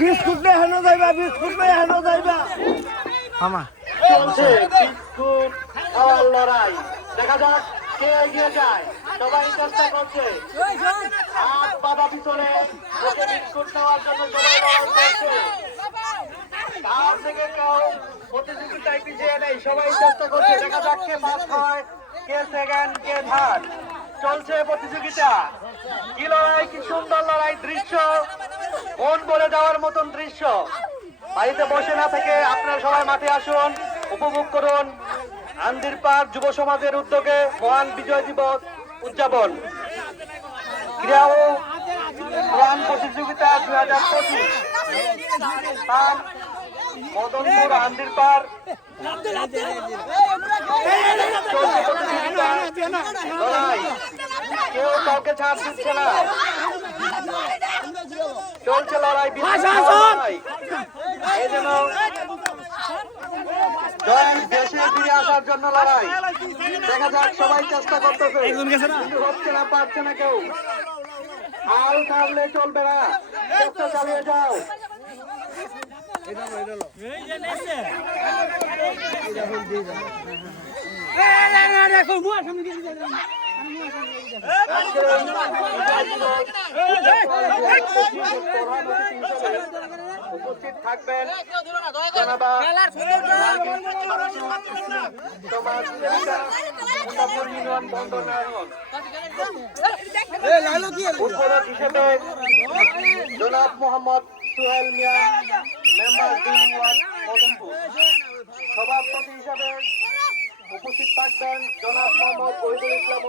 biscuit নে হেন যাইবা বিস্কুট নে হেন যাইবা আমা চলছে বিস্কুট খাওয়ার লড়াই দেখা যাক কে এগিয়ে যায় সবাই চেষ্টা করছে হাত বাবা পিছনে ওকে বিস্কুট নেওয়ার জন্য সবাই লড়াই করছে কার থেকে কেউ প্রতিযোগিতায় পিছিয়ে নেই সবাই চেষ্টা করছে দেখা যাক কে ফার্স্ট হয় কে সেকেন্ড কে থার্ড চলছে প্রতিযোগিতা কি লড়াই কি সুন্দর লড়াই দৃশ্য মন ভরে যাওয়ার মতন দৃশ্য বাড়িতে বসে না থেকে আপনারা সবাই মাঠে আসুন উপভোগ করুন আন্দির পার্ক যুব সমাজের উদ্যোগে মহান বিজয় দিবস উদযাপন ক্রীড়া ও গান প্রতিযোগিতা 2025 মদনপুর আন্দির পার্ক লড়াই কেউ কাউকে ছাড় দিচ্ছে না চলছে লড়াই এই যেন জয় দেশে ফিরে আসার জন্য লড়াই দেখা যাক সবাই চেষ্টা করতেছে কিন্তু হচ্ছে না পারছে না কেউ হাল ছাড়লে চলবে না চেষ্টা চালিয়ে যাও উপস্থিত থাকবেন উদ্বোধক হিসেবে জনাব মোহাম্মদ সোহেল মিয়া মেম্বার মদনপুর সভাপতি হিসাবে উপস্থিত থাকবেন জনাব মোহাম্মদ ওহিদুল ইসলাম